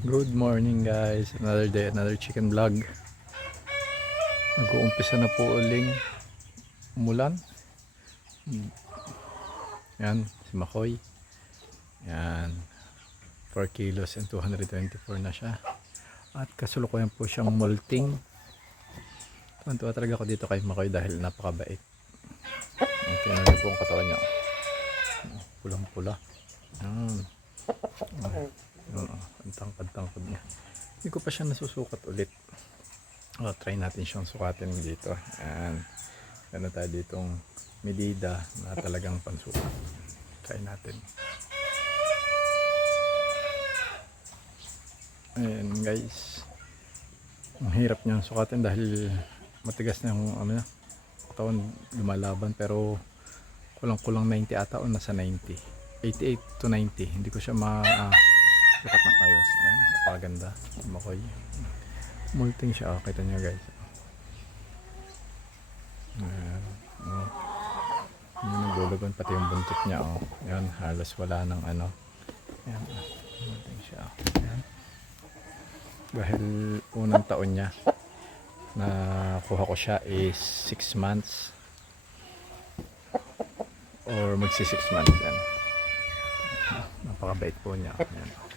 Good morning guys, another day, another chicken vlog. Nag-uumpisa na po uling umulan. Yan, si Makoy. Yan, 4 kilos and 224 na siya. At kasulukuyan po siyang molting. Tuwan-tuwa talaga ako dito kay Makoy dahil napakabait. Tingnan niyo po ang katawan niya. Pulang-pula. Yan. Ang tangkad-tangkad niya. Hindi ko pa siya nasusukat ulit. Try natin siyang sukatin dito. Ayan. Gano'n tayo ditong medida na talagang pansukat. Try natin. Ayan guys. Ang hirap niyang sukatin dahil matigas na yung katawan lumalaban, pero kulang-kulang 90 ata o nasa 90. 88 to 90. Hindi ko siya sukat ng ayos. Ayan, napakaganda. Makoy. Multing siya. Kita nyo guys. Ayan. Naglulugon pati yung buntot niya. Ayan, halos wala ng Ayan. Multing siya. Ayan. Dahil unang taon niya na kuha ko siya is 6 months. Or magsi 6 months. Ayan. Napakabait po niya. Ayan.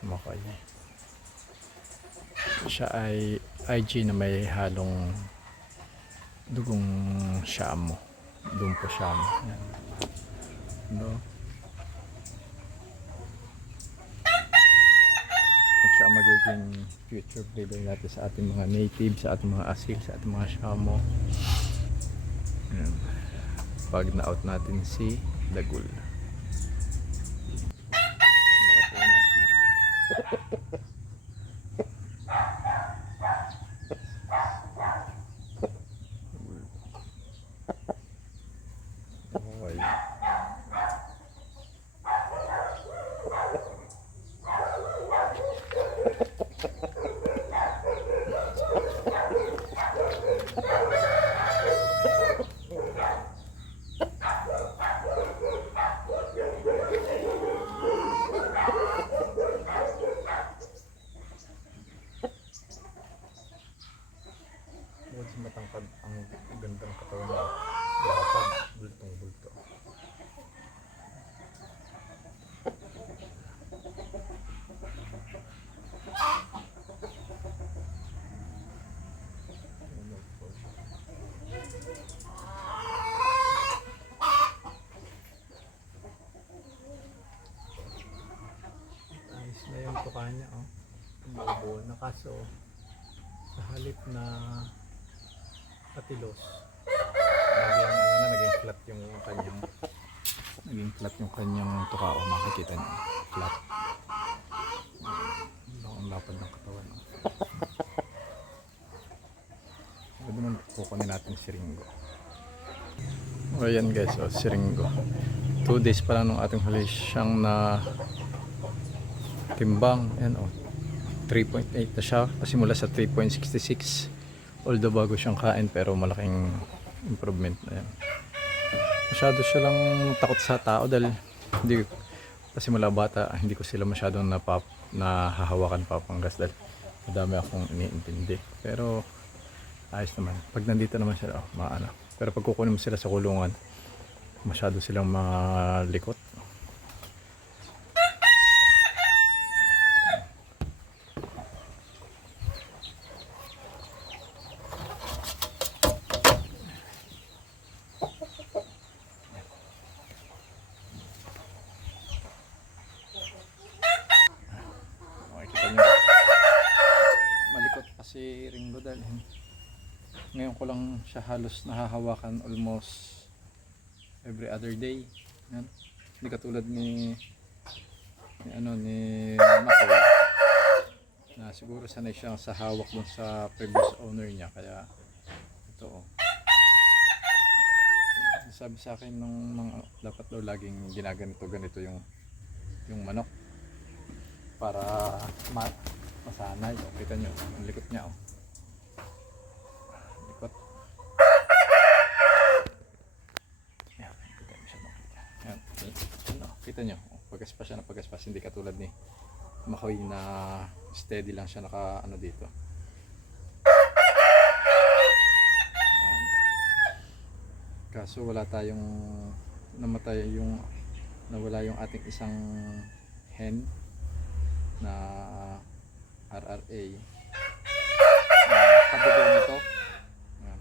Sumakay. Siya ay IG na may halong dugong Shamo. Doon po Shamo. Ayan. No? At siya magiging future breeder natin sa ating mga native, sa ating mga asil, sa ating mga Shamo. Ayan. Pag na-out natin si Dagul. Okay. Bukod sa matangkad, ang gandang katawan niya. Lapad, bultong-bulto. Ayos na yung tuka niya, buo-buo na, kaso sa halip na patilos, naging flat yung kanyang tuka. Makikita niyo, flat. Ang lapad ng katawan. Pwede naman kukunin natin si Ringo. Ayan guys, si Ringo 2 days pa lang nung ating huli siyang na timbang. Ayan 3.8 na siya, pasimula sa 3.66. Although bago siyang kain, pero malaking improvement na yan. Masyado siya lang takot sa tao dahil hindi, pasimula bata hindi ko sila masyadong nahahawakan papanggas dahil madami akong iniintindi. Pero ayos naman pag nandito naman sila, pero pag kukunin mo sila sa kulungan, masyado silang malikot. Malikot kasi Ringo dahil ngayon ko lang siya halos nahahawakan almost every other day. Yan. Hindi katulad ni Makoy na siguro sanay siya sa hawak dun sa previous owner niya, kaya ito sabi sa akin nung mga dapat daw laging ganito yung manok para masanay. Kita nyo ang likot niya. Likot. Yan, kita nyo siya. Yan. Kita nyo, pagaspas siya na pagaspas, hindi katulad ni Makoy na steady lang siya naka ano dito. Ayan. Kaso wala tayong nawala yung ating isang hen na RRA na kabigo nito. Ayan.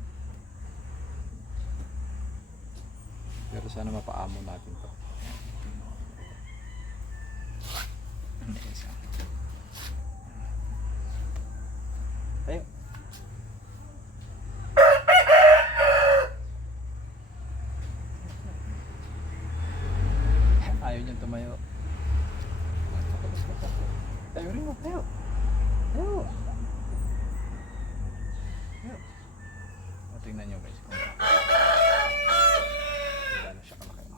Pero sana mapaamo natin to. Tayo. Ayaw niyang tumayo. Tayo rin mo, tayo. Tayo. Tayo. O, tingnan nyo guys kung gano'n siya kalaki.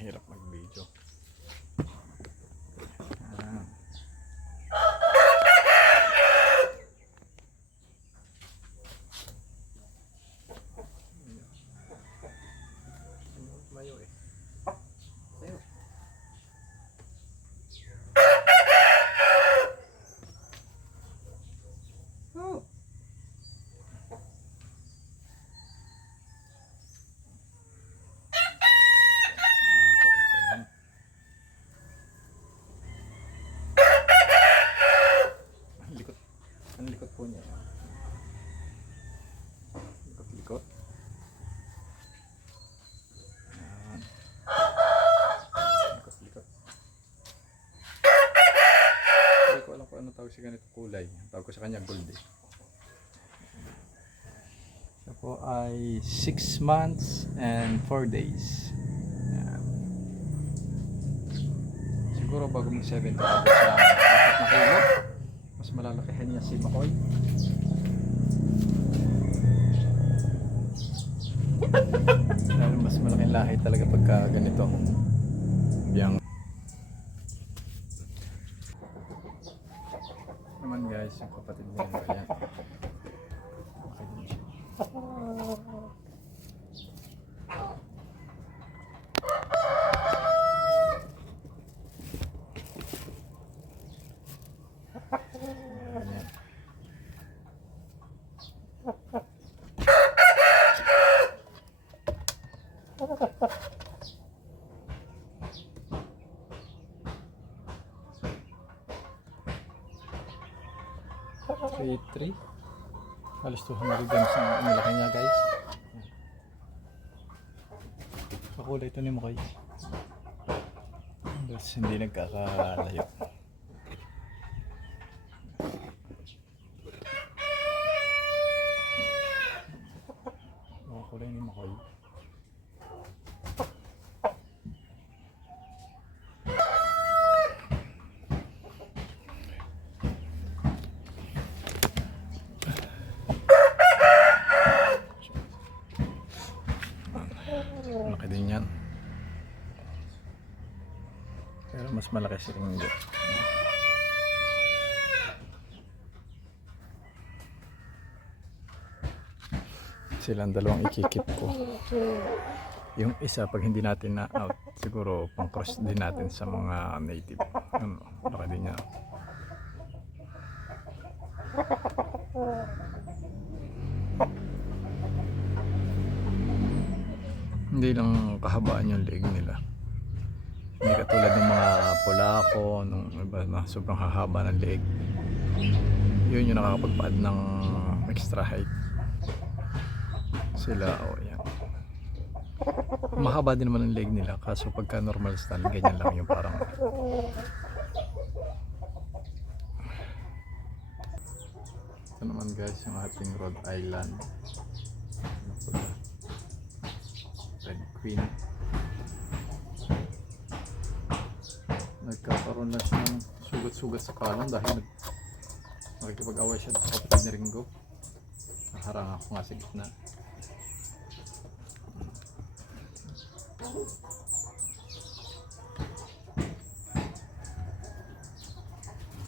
Mahirap mag-video. Tumayo eh. Tayo. Oh. Ang likot po niya. Likot-likot. Ayan. Likot-likot. Hindi ko alam kung ano tawag sa ganito kulay. Tawag ko sa kanya gold eh. Siya po ay 6 months and 4 days. Ayan. Siguro bago mag 7 to abot sa 4 na kilo. Mas malalakihan niya si Makoy. Dahil mas malaking lahi talaga pagka ganito. Yang naman guys, yung kapatid niya yan. Okay din siya. Ayan. 3 halos 200 grams ang malaki niya guys. Pakulay ito ni Makoy. Tapos hindi nagkakalayo. Pakulay ni Makoy. Malaki din yan. Pero mas malaki si Ringo. Silang dalawang ikikip ko. Yung isa pag hindi natin na out, siguro pang cross din natin sa mga native. Ano, malaki din yan. Hindi lang kahabaan yung leeg nila. Hindi katulad ng mga Polako, nung iba na sobrang hahaba ng leeg. Yun yung nakakapagpaad ng extra height. Sila, yan. Mahaba din naman ang leeg nila, kaso pagka normal stand, ganyan lang yung parang. Ito naman guys, yung ating Rhode Island. Red Queen. Nagkakaroon lang siya ng sugat-sugat sa kanan dahil nakikipag-away siya sa kapatid ni Ringo. Naharang ako nga sa gitna.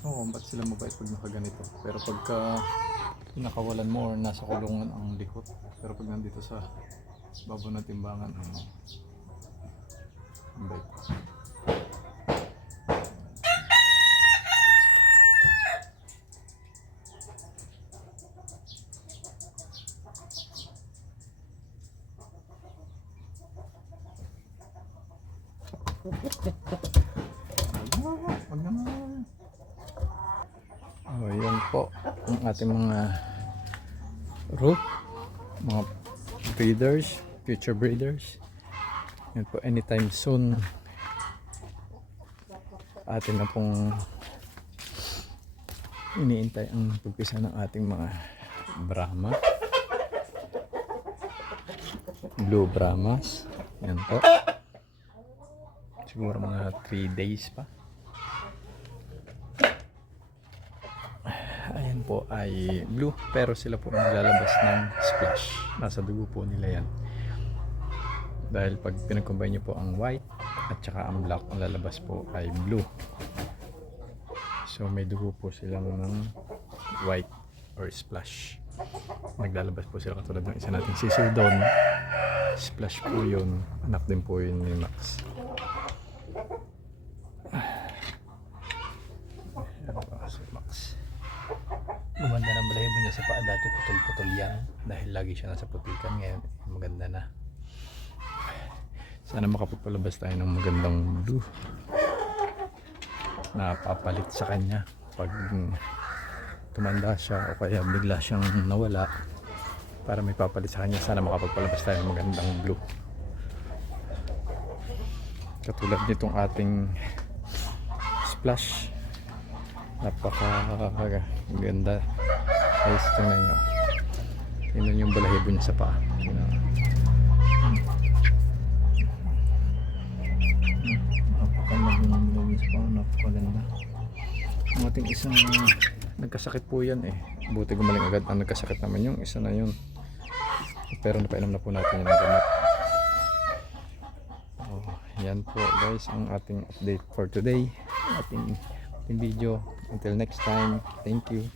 Oo, ba't sila mabait pag nakaganito? Pero pagka pinakawalan mo or nasa kulungan ang likot. Pero pag nandito sa babaw ng timbangan, ang bait. Wag naman. Oh, yun po ang ating mga root, mga breeders, future breeders. Yan po, anytime soon atin na pong iniintay ang pagpisa ng ating mga Brahma, Blue Brahmas. Yan po, siguro mga 3 days pa. Ayan po ay blue, pero sila po naglalabas ng splash. Nasa dugo po nila yan. Dahil pag pinag-combine nyo po ang white at saka ang black, ang lalabas po ay blue. So may dugo po sila ng white or splash. Naglalabas po sila katulad ng isa nating sisir doon. Splash po yun. Anak din po yun ni Max. Ayan po si Max. Gumanda ng balahibo niya sa paa. Dati putol-putol yan dahil lagi siya nasa putikan. Ngayon maganda na. Sana makapagpalabas tayo ng magandang blue na papalit sa kanya pag tumanda siya o kaya bigla siyang nawala, para may papalit sa kanya. Sana makapagpalabas tayo ng magandang blue katulad nitong ating splash. Napaka ganda guys, tingnan nyo. Tingnan yung balahibo niya sa paa. Napakaganda. Ang ating isang nagkasakit po yan eh. Buti gumaling agad. Ang nagkasakit naman yung isa na yun. Pero napainom na po natin yung gamot. Oh, yan po guys ang ating update for today. Ating video. Until next time. Thank you.